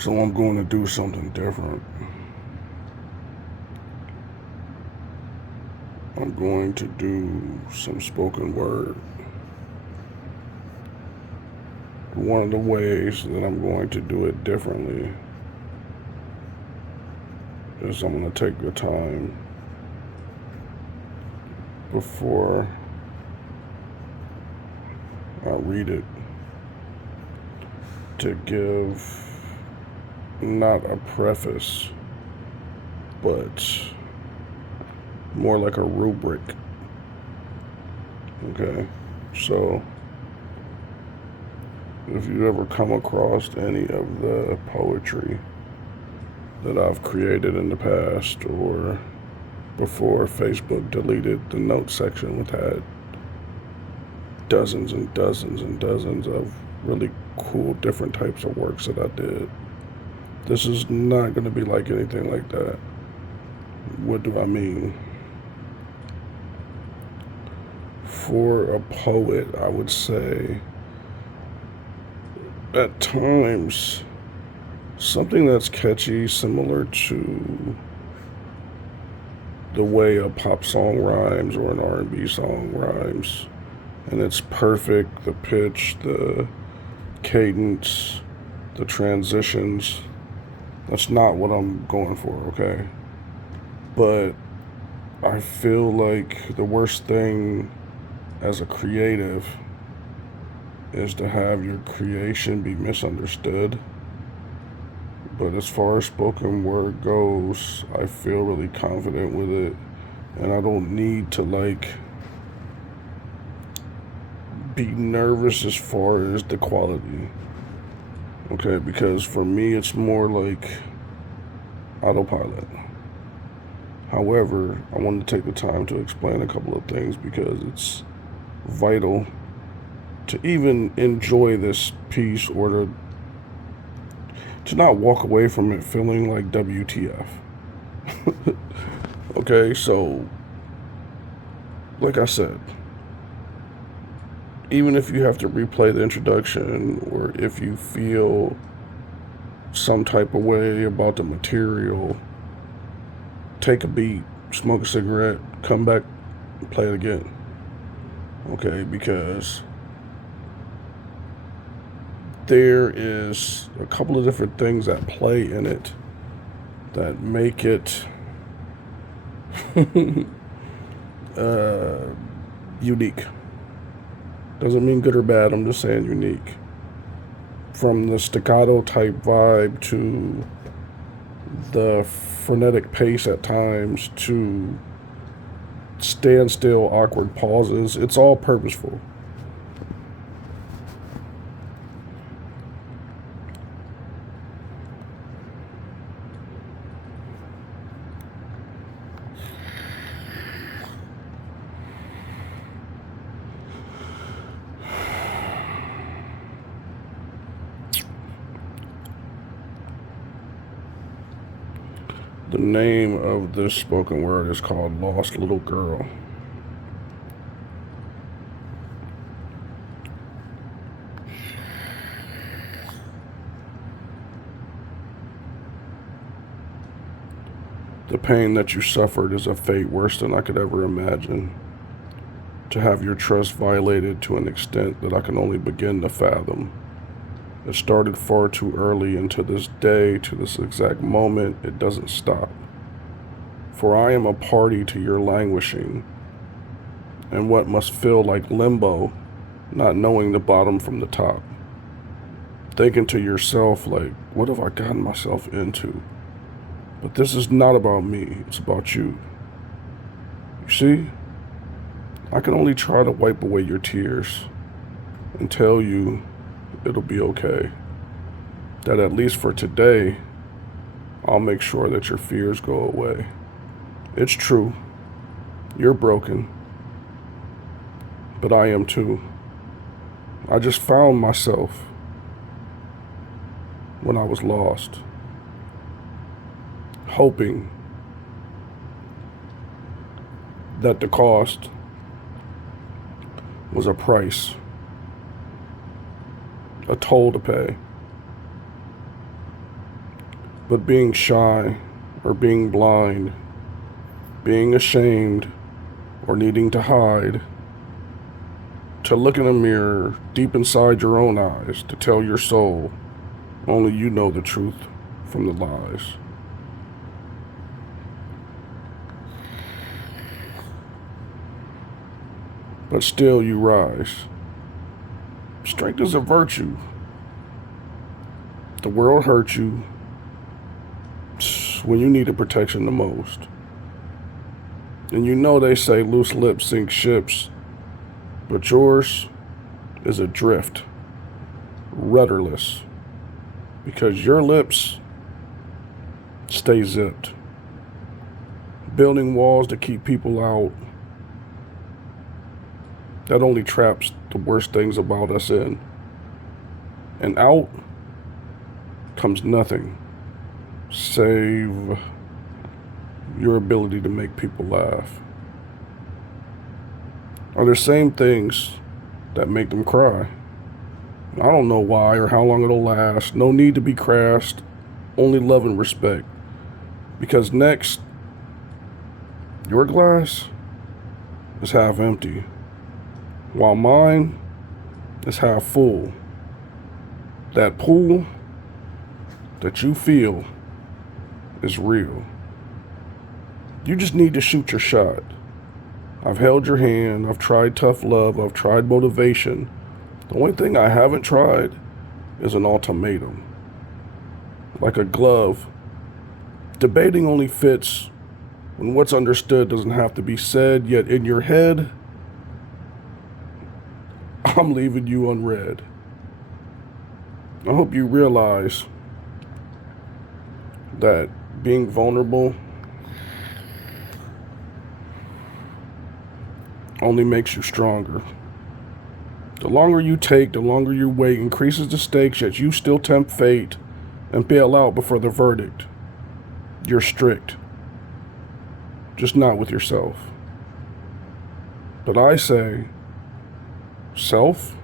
So I'm going to do something different. I'm going to do some spoken word. One of the ways that I'm going to do it differently is I'm going to take the time before I read it to give not a preface, but more like a rubric. Okay, so if you ever come across any of the poetry that I've created in the past, or before Facebook deleted the notes section, which had dozens and dozens and dozens of really cool different types of works that I did. This is not going to be like anything like that. What do I mean? For a poet, I would say at times something that's catchy, similar to the way a pop song rhymes or an R&B song rhymes, and it's perfect, the pitch, the cadence, the transitions. That's not what I'm going for, okay? But I feel like the worst thing as a creative is to have your creation be misunderstood. But as far as spoken word goes, I feel really confident with it, and I don't need to be nervous as far as the quality. Okay, because for me it's more like autopilot. However, I wanted to take the time to explain a couple of things because it's vital to even enjoy this piece, or to not walk away from it feeling like WTF. Okay, so like I said, even if you have to replay the introduction, or if you feel some type of way about the material, take a beat, smoke a cigarette, come back, and play it again. Okay, because there is a couple of different things that play in it that make it uh, unique. Doesn't mean good or bad, I'm just saying unique. From the staccato type vibe to the frenetic pace at times to standstill, awkward pauses, it's all purposeful. The name of this spoken word is called Lost Little Girl. The pain that you suffered is a fate worse than I could ever imagine. To have your trust violated to an extent that I can only begin to fathom. It started far too early, and to this day, to this exact moment, it doesn't stop. For I am a party to your languishing, and what must feel like limbo, not knowing the bottom from the top. Thinking to yourself, like, what have I gotten myself into? But this is not about me, it's about you. You see? I can only try to wipe away your tears and tell you it'll be okay. That at least for today, I'll make sure that your fears go away. It's true. You're broken. But I am too. I just found myself when I was lost, hoping that the cost was a price, a toll to pay. But being shy or being blind, being ashamed or needing to hide, to look in a mirror deep inside your own eyes to tell your soul only you know the truth from the lies. But still you rise. Strength is a virtue. The world hurt you when you needed protection the most. And you know they say loose lips sink ships, but yours is adrift, rudderless, because your lips stay zipped, building walls to keep people out. That only traps the worst things about us in. And out comes nothing save your ability to make people laugh. Are the same things that make them cry. I don't know why or how long it'll last. No need to be crass, only love and respect. Because next, your glass is half empty, while mine is half full. That pool that you feel is real. You just need to shoot your shot. I've held your hand, I've tried tough love, I've tried motivation. The only thing I haven't tried is an ultimatum. Like a glove, debating only fits when what's understood doesn't have to be said, yet in your head, I'm leaving you unread. I hope you realize that being vulnerable only makes you stronger. The longer you take, the longer you wait, increases the stakes, yet you still tempt fate and bail out before the verdict. You're strict, just not with yourself. But I say, self,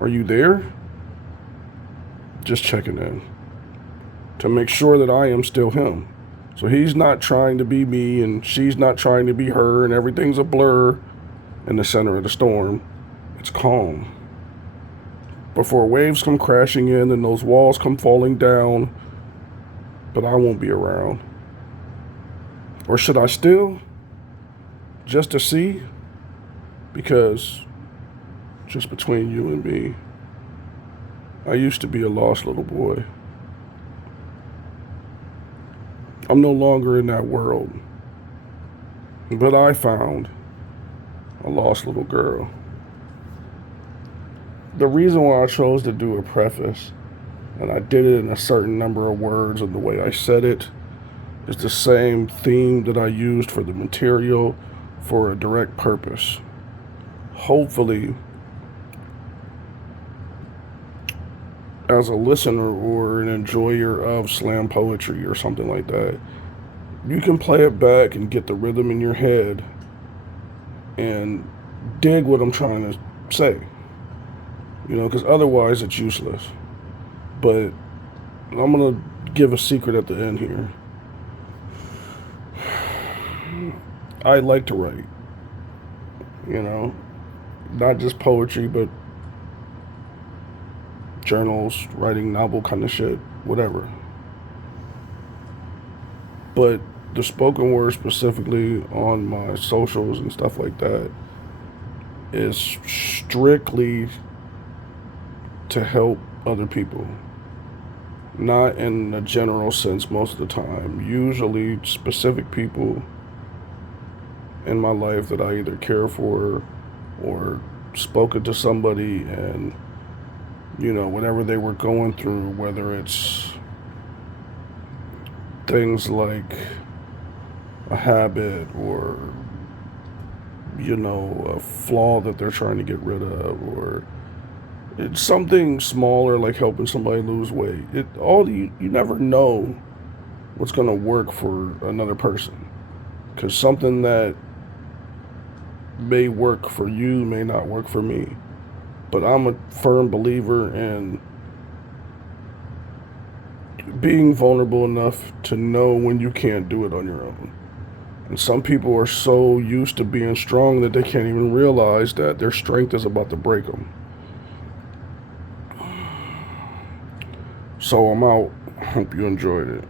are you there? Just checking in to make sure that I am still him. So he's not trying to be me and she's not trying to be her and everything's a blur in the center of the storm. It's calm. Before waves come crashing in and those walls come falling down, but I won't be around. Or should I still? Just to see? Because just between you and me, I used to be a lost little boy. I'm no longer in that world, but I found a lost little girl. The reason why I chose to do a preface, and I did it in a certain number of words and the way I said it, is the same theme that I used for the material for a direct purpose. Hopefully, as a listener or an enjoyer of slam poetry or something like that, you can play it back and get the rhythm in your head and dig what I'm trying to say. You know, because otherwise it's useless. But I'm going to give a secret at the end here. I like to write. You know, not just poetry, but journals, writing novel kind of shit, whatever. But the spoken word specifically on my socials and stuff like that is strictly to help other people. Not in a general sense most of the time. Usually specific people in my life that I either care for or spoken to somebody and, you know, whatever they were going through, whether it's things like a habit or, you know, a flaw that they're trying to get rid of, or it's something smaller like helping somebody lose weight. You never know what's going to work for another person, because something that may work for you may not work for me. But I'm a firm believer in being vulnerable enough to know when you can't do it on your own. And some people are so used to being strong that they can't even realize that their strength is about to break them. So I'm out. Hope you enjoyed it.